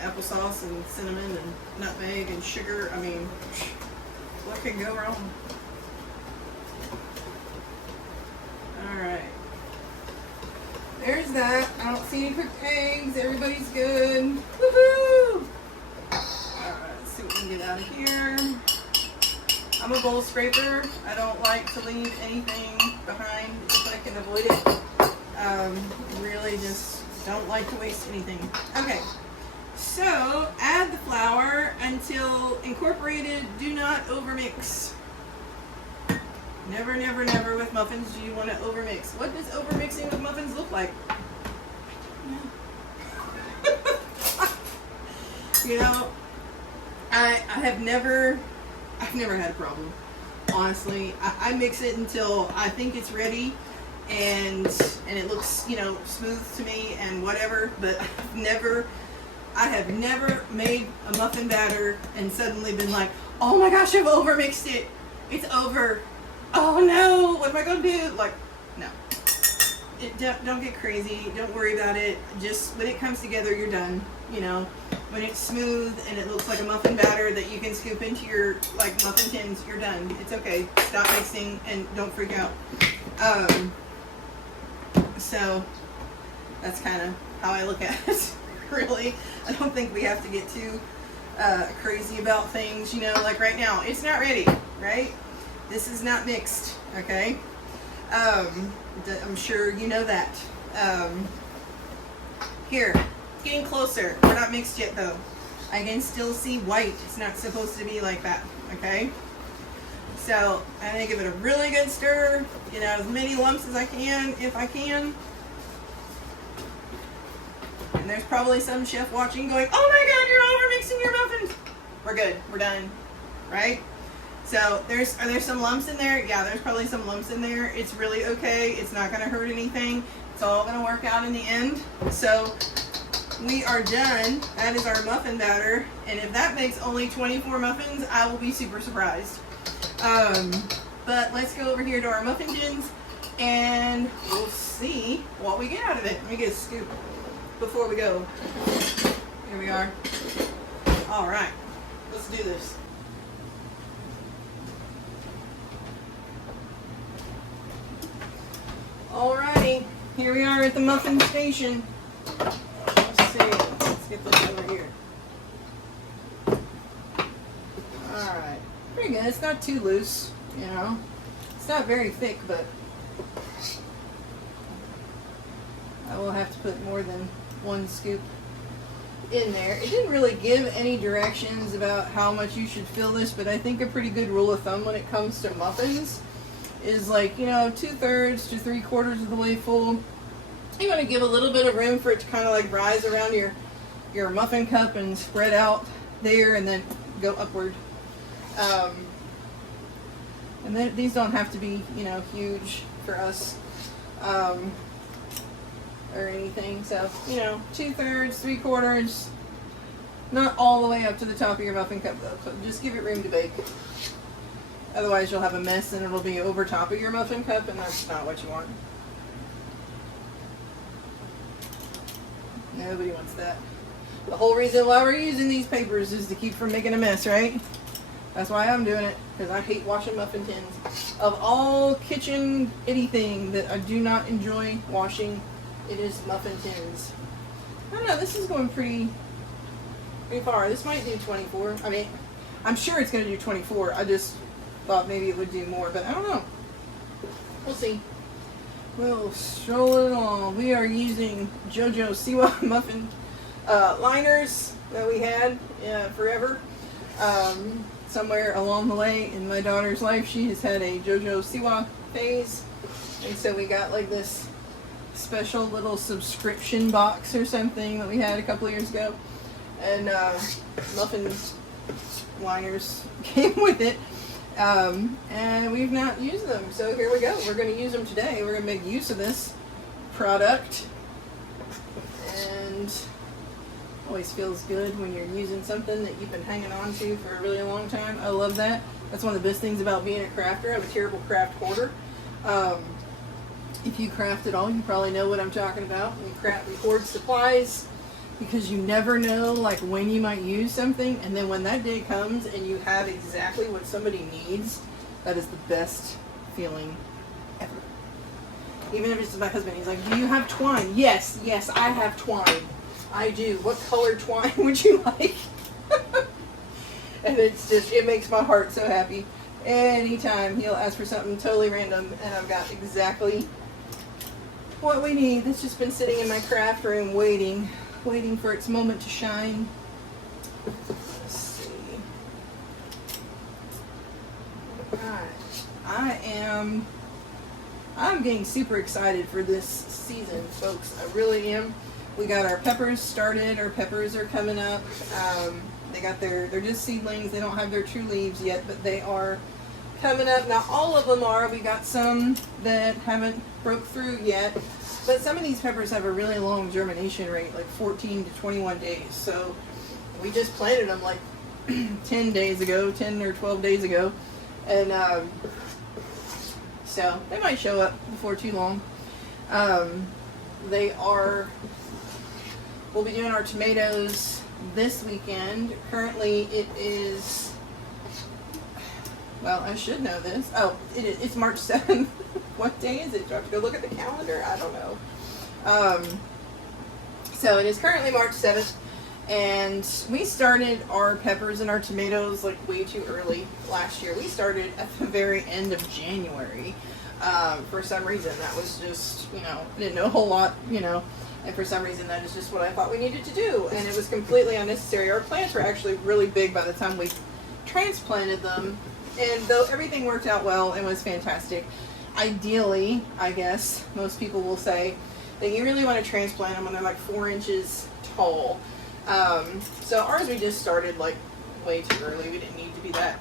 Applesauce and cinnamon and nutmeg and sugar. I mean, what can go wrong? Alright. There's that. I don't see any cooked eggs. Everybody's good. Woohoo! Alright, let's see what we can get out of here. I'm a bowl scraper. I don't like to leave anything behind if I can avoid it. Really just don't like to waste anything. Okay. So, add the flour until incorporated. Do not overmix. Never, never, never with muffins do you want to overmix. What does overmixing with muffins look like? You know, I've never had a problem. Honestly, I mix it until I think it's ready, and it looks, you know, smooth to me and whatever. But I have never made a muffin batter and suddenly been like, oh my gosh, I've overmixed it. It's over. Oh no, what am I gonna do? Like, no. Don't get crazy. Don't worry about it. Just when it comes together, you're done. You know, when it's smooth and it looks like a muffin batter that you can scoop into your like muffin tins, you're done. It's okay. Stop mixing and don't freak out. So that's kind of how I look at it. Really, I don't think we have to get too crazy about things. You know, like right now, it's not ready, right? This is not mixed, okay? I'm sure you know that. Here, it's getting closer. We're not mixed yet, though. I can still see white. It's not supposed to be like that, okay? So I'm gonna give it a really good stir. Get out as many lumps as I can, if I can. And there's probably some chef watching going, oh my god, you're overmixing your muffins. We're good. We're done. Right? So are there some lumps in there? Yeah, there's probably some lumps in there. It's really okay. It's not going to hurt anything. It's all going to work out in the end. So we are done. That is our muffin batter. And if that makes only 24 muffins, I will be super surprised. But let's go over here to our muffin tins and we'll see what we get out of it. Let me get a scoop before we go. Here we are. All right, let's do this. Alrighty, here we are at the muffin station. Let's see, let's get this over here. Alright, pretty good. It's not too loose, you know. It's not very thick, but I will have to put more than one scoop in there. It didn't really give any directions about how much you should fill this, but I think a pretty good rule of thumb when it comes to muffins is like, you know, 2/3 to 3/4 of the way full. You want to give a little bit of room for it to kind of like rise around your muffin cup and spread out there and then go upward. And then these don't have to be, you know, huge for us. Or anything, so you know, 2/3, 3/4, not all the way up to the top of your muffin cup though, so just give it room to bake. Otherwise you'll have a mess and it'll be over top of your muffin cup, and that's not what you want. Nobody wants that. The whole reason why we're using these papers is to keep from making a mess, right? That's why I'm doing it, because I hate washing muffin tins. Of all kitchen anything that I do not enjoy washing, it is muffin tins. I don't know, this is going pretty far. This might do 24. I mean, I'm sure it's going to do 24. I just thought maybe it would do more, but I don't know. We'll see. We'll stroll it along. We are using JoJo Siwa muffin liners that we had forever. Somewhere along the way in my daughter's life, she has had a JoJo Siwa phase, and so we got like this special little subscription box or something that we had a couple years ago, and muffin liners came with it, and we've not used them, so here we go. We're going to use them today. We're going to make use of this product, and always feels good when you're using something that you've been hanging on to for a really long time. I love that. That's one of the best things about being a crafter. I'm a terrible craft hoarder. If you craft at all, you probably know what I'm talking about. We hoard supplies because you never know like when you might use something, and then when that day comes and you have exactly what somebody needs, that is the best feeling ever. Even if it's just my husband, he's like, "Do you have twine?" Yes, I have twine. I do. What color twine would you like? And it's just, it makes my heart so happy. Anytime he'll ask for something totally random, and I've got exactly what we need. That's just been sitting in my craft room waiting for its moment to shine. Let's see. Alright. I'm getting super excited for this season, folks. I really am. We got our peppers started. Our peppers are coming up. They're just seedlings. They don't have their true leaves yet, but they are coming up. Not all of them are. We got some that haven't broke through yet, but some of these peppers have a really long germination rate, like 14 to 21 days. So we just planted them like 10 or 12 days ago, and so they might show up before too long. We'll be doing our tomatoes this weekend. Currently it is, well, I should know this. Oh, it's March 7th. What day is it? Do I have to go look at the calendar? I don't know. So it is currently March 7th, and we started our peppers and our tomatoes like way too early last year. We started at the very end of January. For some reason, that was just, I didn't know a whole lot, and for some reason that is just what I thought we needed to do, and it was completely unnecessary. Our plants were actually really big by the time we transplanted them, and though everything worked out well and was fantastic, ideally, I guess, most people will say that you really want to transplant them when they're like 4 inches tall. So ours, we just started like way too early. We didn't need to be that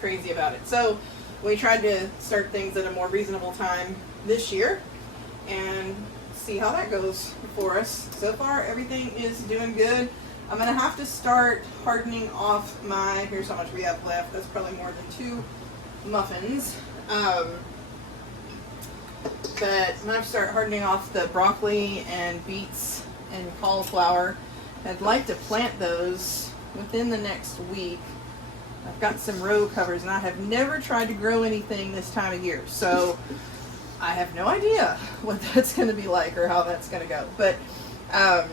crazy about it. So we tried to start things at a more reasonable time this year and see how that goes for us. So far, everything is doing good. I'm going to have to start hardening off here's how much we have left. That's probably more than 2 muffins. But I'm going to have to start hardening off the broccoli and beets and cauliflower. I'd like to plant those within the next week. I've got some row covers, and I have never tried to grow anything this time of year, so I have no idea what that's going to be like or how that's going to go. But I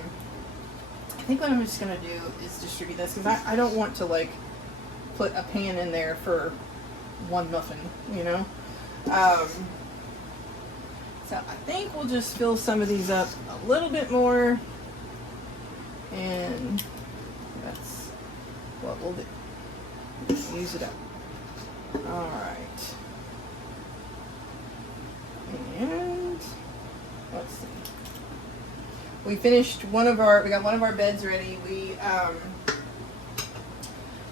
think what I'm just going to do is distribute this, because I don't want to like put a pan in there for 1 muffin, So I think we'll just fill some of these up a little bit more, and that's what we'll do. Use it up. All right. And let's see. We finished we got one of our beds ready. We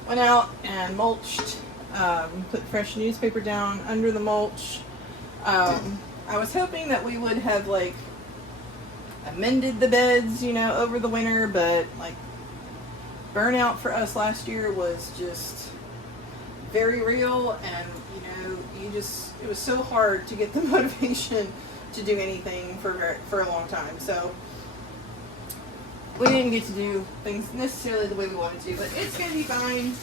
went out and mulched, put fresh newspaper down under the mulch. I was hoping that we would have like amended the beds, over the winter, but like burnout for us last year was just very real, and it was so hard to get the motivation to do anything for a long time. So we didn't get to do things necessarily the way we wanted to, but it's gonna be fine.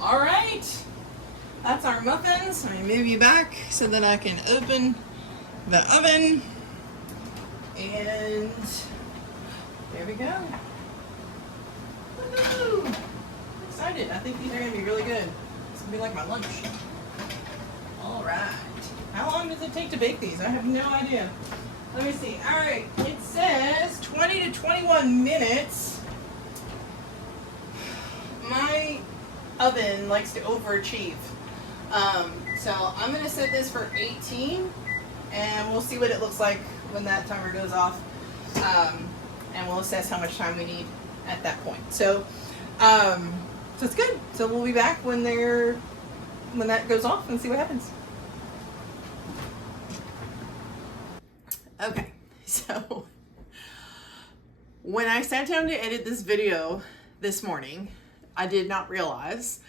All right, that's our muffins. Let me move you back so that I can open the oven, and there we go. Woo-hoo. Excited. I think these are going to be really good. It's going to be like my lunch. All right. How long does it take to bake these? I have no idea. Let me see. All right. It says 20 to 21 minutes. My oven likes to overachieve. So I'm going to set this for 18, and we'll see what it looks like when that timer goes off. And we'll assess how much time we need at that point. So, so it's good. So we'll be back when they're when that goes off and see what happens. Okay, so when I sat down to edit this video this morning, I did not realize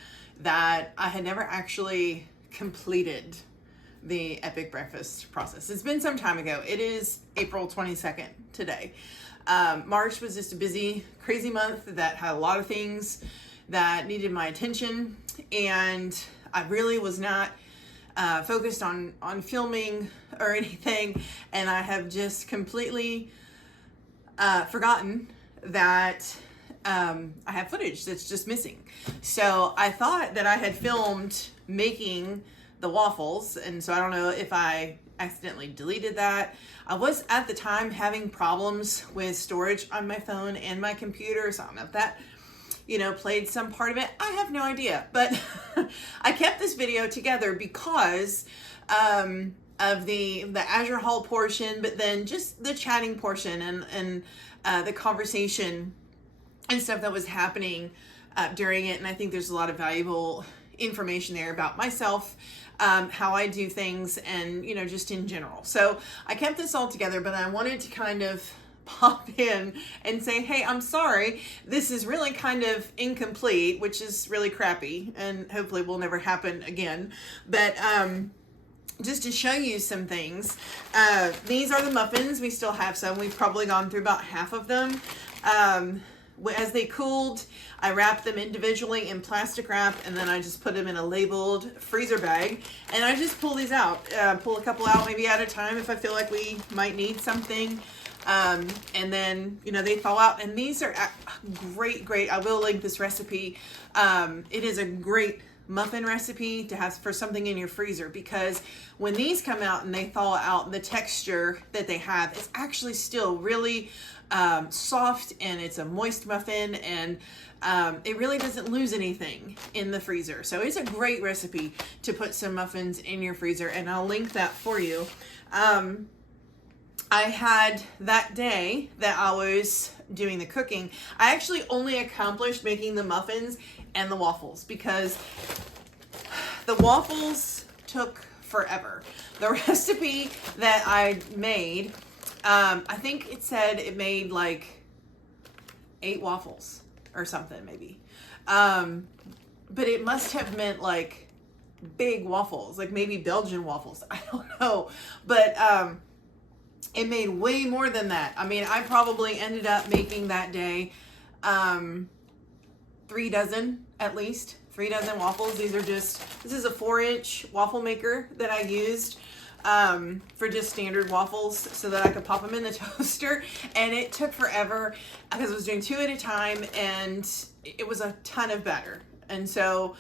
that I had never actually completed the epic breakfast process. It's been some time ago. It is April 22nd today. March was just a busy, crazy month that had a lot of things that needed my attention, and I really was not focused on filming or anything, and I have just completely forgotten that I have footage that's just missing. So I thought that I had filmed making the waffles, and so I don't know if I accidentally deleted that. I was at the time having problems with storage on my phone and my computer, so I don't know if that, you know, played some part of it. I have no idea, but I kept this video together because of the Azure haul portion, but then just the chatting portion and the conversation and stuff that was happening during it. And I think there's a lot of valuable information there about myself, how I do things, and, you know, just in general. So I kept this all together, but I wanted to kind of pop in and say, hey, I'm sorry, this is really kind of incomplete, which is really crappy and hopefully will never happen again. But just to show you some things, these are the muffins. We still have some. We've probably gone through about half of them. As they cooled, I wrapped them individually in plastic wrap, and then I just put them in a labeled freezer bag, and I just pull these out, pull a couple out maybe at a time if I feel like we might need something. And then, you know, they thaw out, and these are great. I will link this recipe. It is a great muffin recipe to have for something in your freezer, because when these come out and they thaw out, the texture that they have is actually still really soft, and it's a moist muffin, and it really doesn't lose anything in the freezer. So it's a great recipe to put some muffins in your freezer, and I'll link that for you. I had that day that I was doing the cooking, I actually only accomplished making the muffins and the waffles, because the waffles took forever. The recipe that I made, I think it said it made like 8 waffles or something maybe. But it must have meant like big waffles, like maybe Belgian waffles. I don't know. But it made way more than that. I mean, I probably ended up making that day 3 dozen, at least 3 dozen waffles. These are just, this is a 4-inch waffle maker that I used for just standard waffles so that I could pop them in the toaster. And it took forever because I was doing 2 at a time, and it was a ton of batter. And so,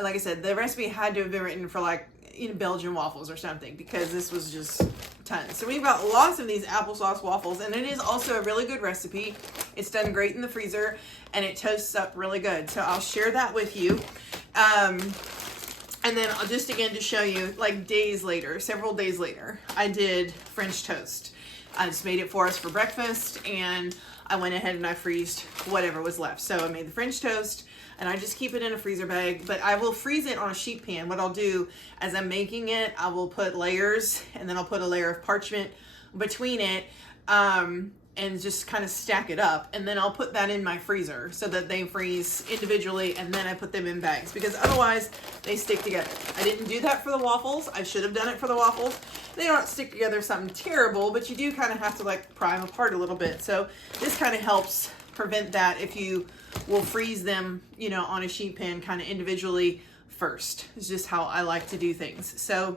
like I said, the recipe had to have been written for like, you know, Belgian waffles or something, because this was just tons. So we've got lots of these applesauce waffles, and it is also a really good recipe. It's done great in the freezer, and it toasts up really good. So I'll share that with you. And then I'll just, again, to show you, like days later, several days later, I did French toast. I just made it for us for breakfast, and I went ahead and I freezed whatever was left. So I made the French toast, and I just keep it in a freezer bag, but I will freeze it on a sheet pan. What I'll do as I'm making it, I will put layers, and then I'll put a layer of parchment between it, and just kind of stack it up, and then I'll put that in my freezer so that they freeze individually, and then I put them in bags, because otherwise they stick together. I didn't do that for the waffles. I should have done it for the waffles. They don't stick together something terrible, but you do kind of have to like pry them apart a little bit. So this kind of helps prevent that if you will freeze them, you know, on a sheet pan kind of individually first. It's just how I like to do things. So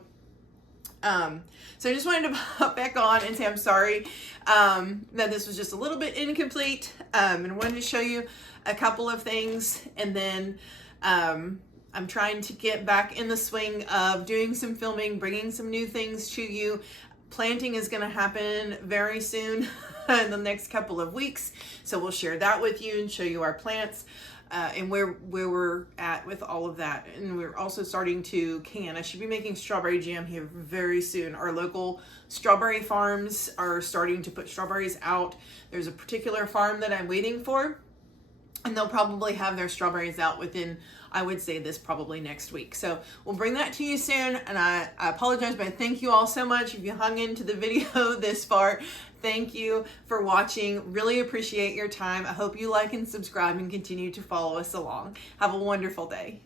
so I just wanted to pop back on and say I'm sorry that this was just a little bit incomplete, and I wanted to show you a couple of things, and then I'm trying to get back in the swing of doing some filming, bringing some new things to you. Planting is going to happen very soon in the next couple of weeks, so we'll share that with you and show you our plants. And where we're at with all of that. And we're also starting to can. I should be making strawberry jam here very soon. Our local strawberry farms are starting to put strawberries out. There's a particular farm that I'm waiting for. And they'll probably have their strawberries out within, I would say, this probably next week. So we'll bring that to you soon. And I apologize, but thank you all so much. If you hung into the video this far, thank you for watching. Really appreciate your time. I hope you like and subscribe and continue to follow us along. Have a wonderful day.